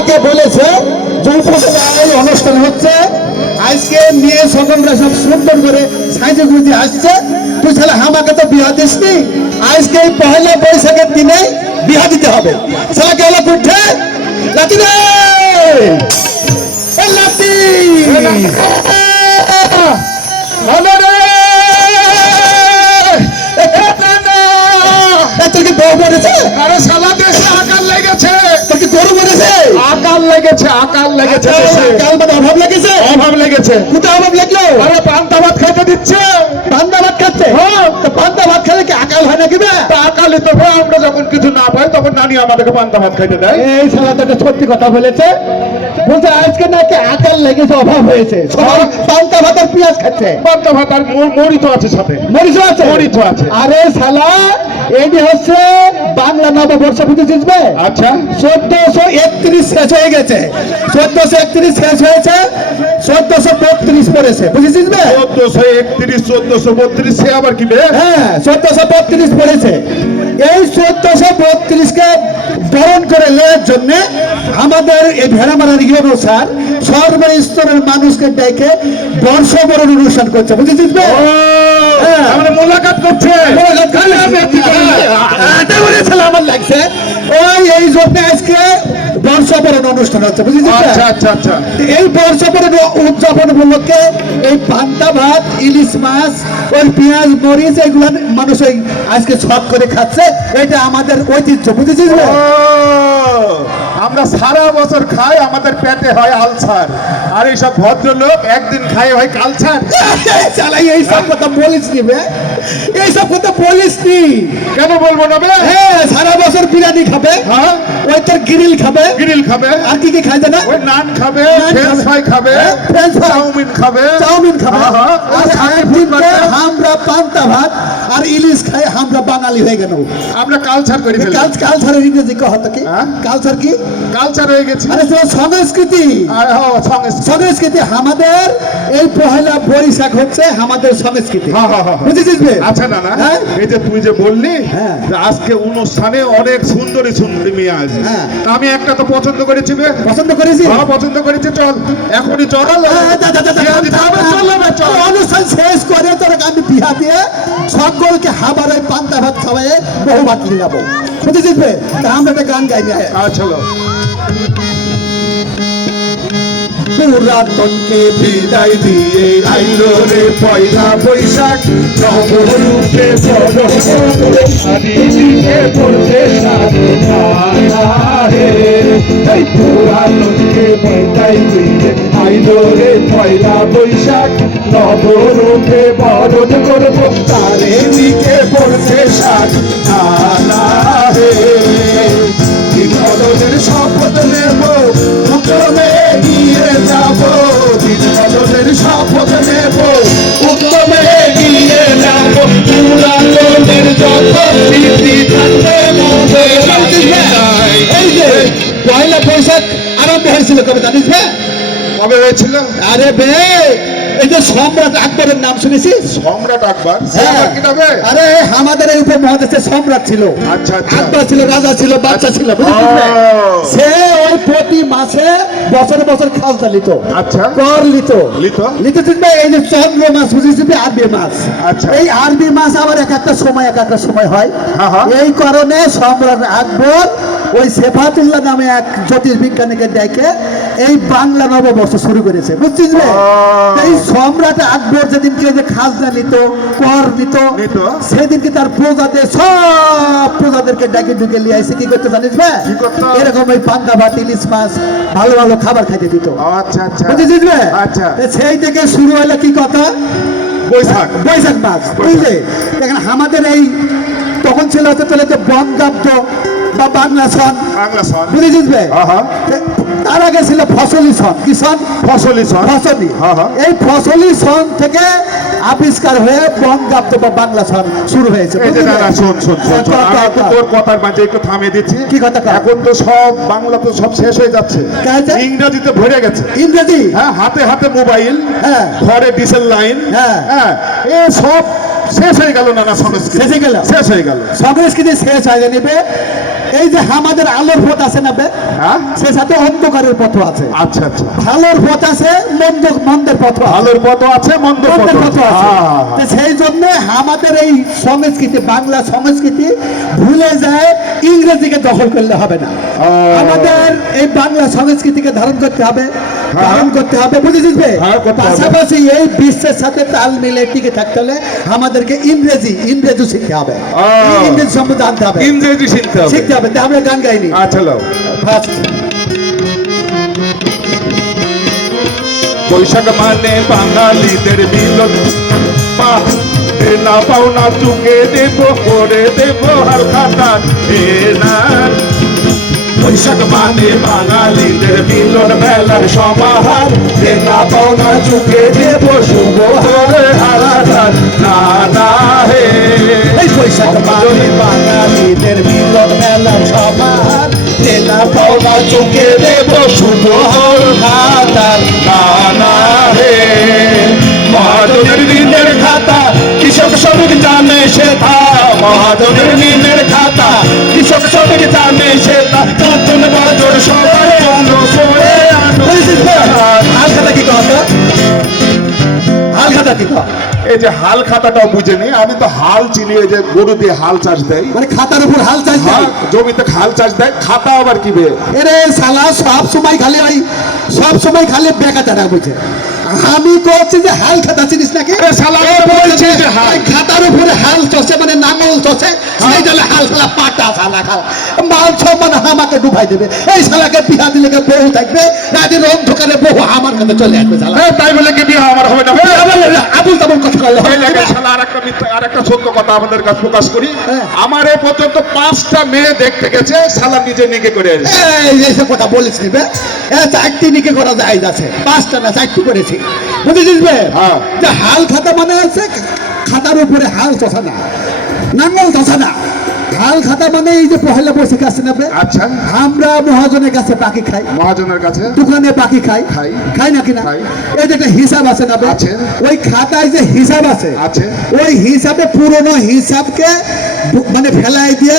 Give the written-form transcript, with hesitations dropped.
আমাকে বলেছে যে উপজেলায় অনুষ্ঠান হচ্ছে, আজকে মেয়ে সকলরা সব সুন্দর করে সাইজে গুজে আসছে, তুই ছেলে আমাকে তো বিয়া দিসনি, আজকে এই পয়লা বৈশাখের দিনে বিয়া দিতে হবে। ছেলেকে হলো উঠে লাতি রে লাতি তোর কি বউ মরেছে? আরে সালা দেশে আকাল লেগেছে। তোর কি গরু মরেছে? আকাল লেগেছে, আকাল লেগেছে দেশে। আকাল মানে অভাব লেগেছে? অভাব লেগেছে। কোথায় অভাব লাগলো? আরে পান্তা ভাত খাইতে দিচ্ছে। পান্তা ভাত খাচ্ছে? হ্যাঁ। তো পান্তা ভাত খেলে কি আকাল হয় নাকি বে? তা আকালে তো ভাই আমরা যখন কিছু না পাই তখন নানি আমাদেরকে পান্তা ভাত খাইতে দেয়। এই শালা তো একটা সত্যি কথা বলেছে, বলছে আজকে নাকি আকাল লেগেছে, অভাব হয়েছে, সবাই পান্তা ভাত আর পেঁয়াজ খাচ্ছে। পান্তা ভাত আর মরিচ আছে সাথে। মরিচ আছে? মরিচ আছে। আরে শালা এটি হচ্ছে বাংলা নববর্ষ, বুঝেছিস বে? আচ্ছা 1431 শেষ হয়ে গেছে, 1431 শেষ হয়েছে, 1432 পড়েছে, বুঝেছিস বে? 1431 1432 সে আবার কি বে? হ্যাঁ 1432 পড়েছে। এই 1432 কে বরণ করে নেওয়ার জন্য আমাদের এই ভেড়ামারার ইউনো স্যার সর্বস্তরের মানুষকে ডেকে বর্ষবরণ অনুষ্ঠান করছে, বুঝেছিস বে? হ্যাঁ। আমরা মোলাকাত করছে। আমার লাগছে ওই এই জন্য আজকে বর্ষবরণ অনুষ্ঠান হচ্ছে, বুঝেছিস? আচ্ছা আচ্ছা আচ্ছা। এই বর্ষবরণ উদযাপন উপলক্ষে এই পান্তা ভাত, ইলিশ মাছ, ওই পেঁয়াজ মরিচ এগুলো মানুষ ওই আজকে সব করে খাচ্ছে, এটা আমাদের ঐতিহ্য, বুঝেছিস? আমরা সারা বছর খাই, আমাদের পেটে হয় আলসার, আর এইসব ভদ্রলোক একদিন খায় হয় কালচার। চালাই এইসব কথা বলিস নি বে, এইসব কথা বলিস নি। কেন বলবো না বে? হ্যাঁ সারা বছর বিরিয়ানি খাবে, হ্যাঁ ওই তোর গ্রিল খাবে, গ্রিল খাবে, আর কি কি খায় জানা? ওই নান খাবে, নান ফ্রেঞ্চ খাবে। ফ্রাই খাবে, হ্যাঁ, ফ্রেঞ্চ ফ্রাই। চাউমিন খাবে, চাউমিন খাবে। হ্যাঁ, হ্যাঁ। আর একদিনকে আমরা পান্তা ভাত আর ইলিশ খাই, আমরা বাঙালি হয়ে গেল। আমরা কালচার করি ফেলি। কালচারের ইংরেজি কহত কি? হ্যাঁ? কালচার কি? কালচার হয়ে গেছি। আরে তো সংস্কৃতি, সংস্কৃতি আমাদের এই পহেলা বৈশাখ হচ্ছে আমাদের সংস্কৃতি, হ্যাঁ, হ্যাঁ, হ্যাঁ। বুঝেছিস বে? আচ্ছা না না, হ্যাঁ? এই যে তুই যে বললি হ্যাঁ। যে আজকে অনুষ্ঠানে অনেক সুন্দরী সুন্দরী মেয়ে আছে, হ্যাঁ। তা আমি একটা তো পছন্দ করেছি বে। পছন্দ করেছি? হ্যাঁ পছন্দ করেছি, চল এখনই চল। অনুষ্ঠান শেষ করে তোর আমি বিহা দিয়ে সকলকে হাবারে পান্তা ভাত খাওয়াই বহু ভাত নিয়ে যাবো, বুঝেছিস বে? তা আমরা একটা গান গাই না, চলো। পুরাতনকে বিদায় দিয়ে আইলো রে পয়লা বৈশাখ, নবরূপে আদিকে পড়তে সাধনা রে। এই পুরাতনকে বিদায় দিয়ে আইলো রে পয়লা বৈশাখ, নবরূপে বরণ করবো তারে দিকে পড়তে সাধনা রে। দিনবদলের শপথ নেব, উত্তমে এগিয়ে যাব, দিনবদলের শপথ নেব, উত্তমে এগিয়ে যাব, পুরাতনের যত স্মৃতি থাকবে মনে নাই। এই যে পয়লা বৈশাখ আরম্ভ হয়েছিল কবে জানিস বে? কবে হয়েছিল? আরে বে এই যে সম্রাট আকবরের নাম শুনেছিস? সম্রাট আকবর? হ্যাঁ। কি নামে? আরে আমাদের এই উপমহাদেশের সম্রাট ছিল, আচ্ছা আচ্ছা। আকবর ছিল, রাজা ছিল, বাচ্চা ছিল, বুঝেছিস বে? সে ওই প্রতি মাসে বছরে বছর খাজনা নিত, আচ্ছা। কর নিত, নিতেছিস বে? এই যে চন্দ্র মাস, বুঝেছিস বে? আরবি মাস। আচ্ছা। এই আরবি মাস আবার এক একটা সময় হয়। হ্যাঁ, হ্যাঁ। এই কারণে সম্রাট আকবর ওই সেফাতুল্লাহ নামে এক জ্যোতির্বিজ্ঞানীকে ডেকে এই বাংলা নববর্ষ শুরু করেছে, বুঝছিস বে? এই সম্রাট আকবর যেদিনকে যে খাজনা নিত, কর নিত, সেদিনকে তার প্রজাদের সব প্রজাদেরকে ডেকে ঢুকে নিয়ে আসে কি করতে জানিস বে? কি করতো? এরকম ওই পান্তা ভাত, ইলিশ মাছ, ভালো ভালো খাবার খাইতে দিত, আচ্ছা আচ্ছা। বুঝেছিস বে? আচ্ছা। সেই থেকে শুরু হলো কি কথা? বৈশাখ। বৈশাখ মাস, বুঝলে? দেখেন আমাদের এই তখন ছিল হতে চলে যে বঙ্গাব্দ বা বাংলা সন, বুঝেছিস বে? তার আগে ছিল ফসলি সন। কি সন? ফসলি সন। ফসলি। এই ফসলি সন থেকে আবিষ্কার হয়ে বঙ্গাব্দ বা বাংলা সন শুরু হয়েছে। তোর কথার মাঝে একটু থামিয়ে দিচ্ছি। কি কথা? এখন তো সব বাংলা তো সব শেষ হয়ে যাচ্ছে, ইংরেজিতে ভরে গেছে। ইংরেজি? হ্যাঁ, হাতে হাতে মোবাইল, হ্যাঁ, ঘরে ডিজেল লাইন, হ্যাঁ, এ সব শেষ হয়ে গেল নানা সংস্কৃতি, শেষ হয়ে গেল। শেষ হয়ে গেল। সংস্কৃতি শেষ হয়ে নেবে। এই যে আমাদের আলোর পথ আছে না বে, হ্যাঁ সে সাথে অন্ধকারের পথ আছে। আচ্ছা আচ্ছা, ভালোর পথ আছে, মন্দের পথ আছে। ভালোর পথ আছে, মন্দ মন্দের পথ আছে। হ্যাঁ, তো সেই জন্য আমাদের এই সংস্কৃতি, বাংলা সংস্কৃতি ভুলে যায়, ইংরেজিকে দখল করলে হবে না। আমাদের এই বাংলা সংস্কৃতিকে ধারণ করতে হবে, ধারণ করতে হবে, বুঝেছিস বে? হ্যাঁ, করতে হবে। পাশাপাশি এই বিশ্বের সাথে তাল মিলে টিকে থাকতে হলে আমাদেরকে ইংরেজি শিখতে হবে, ইংরেজি সম্বন্ধে আনতে হবে, ইংরেজি শিখতে হবে, শিখতে হবে। তা আমরা গান গাইনি। আচ্ছা লো। ফার্স্ট বৈশাখ মানে বাঙালিদের মিলন, না পাওনা চুকে দেব, করে দেব হালখাতা না। বৈশাখ মানে বাঙালিদের মিলন মেলার সমাহার, না পাওনা চুকে দেব শুভ হরে হালখাতা না হে। এই বৈশাখ মানে বাঙালিদের মিলন মেলার সমাহার, দেনা পাওনা চোখে দেব শুভ হাতার না হে। মহাজনের ঋণের খাতা কৃষক শ্রমিক জানে সেটা, মহাজনের ঋণের খাতা কৃষক শ্রমিক জানে সেটা। নতুন বছর সবাই আনো করে আনো। হাল খাতা কি কথা? হাল খাতা কি কথা? এই যে হাল খাতাটাও বুঝেনি, আমি তো হাল চিনি, এই যে গরু দিয়ে হাল চাষ দেয়, মানে খাতার উপর হাল চাষ দেয়? জমিতে হাল চাষ দেয়, খাতা আবার কি বে? এরে শালা সব সময় খালি ওই, সব সময় খালি বেকাতাটা বুঝে। আমি করছি যে হাল খাতা চিনিস নাকি? আরে শালা আমি তো বলছি যে হাল। ওই খাতার উপরে হাল চষে, মানে নাঙল চষে, সেই জন্য হাল শালা পাটা শালা খাল মান সম্মান আমাকে ডুবাই দেবে। এই শালাকে বিয়া দিলে বউ থাকবে, রাতের অন্ধকারে বউ আমার কাছে চলে আসবে শালা। তাই বলে কি বিয়ে আমার হবে না? আবুল তাবুল কথা বললে এই হবে লাগে না। শালা আরেকটা সত্য কথা আমাদের কাছে প্রকাশ করি। হ্যাঁ। আমার এ পর্যন্ত 5টা মেয়ে দেখতে গেছে, শালা নিজে নিকে করে এসেছে। এই এইসব কথা বলিস নি বে? চারটি নিকে করা যায় আছে, 5টা না 4টি করেছি, বুঝেছিস বে? হ্যাঁ। যে হাল খাতা মানে আছে খাতার উপরে হাল চষা না, নাঙ্গল চষা না। হাল খাতা মানে এই যে পহেলা বৈশাখ আছে না বে? আচ্ছা, আমরা মহাজনের কাছে পাখি খাই, মহাজনের কাছে দোকানে পাখি খাই, খাই। খাই নাকি না? খাই। এই যে একটা হিসাব আছে না বে? আছে। ওই খাতায় যে হিসাব আছে, আছে। ওই হিসাবে পুরনো হিসাবকে মানে ফেলাই দিয়ে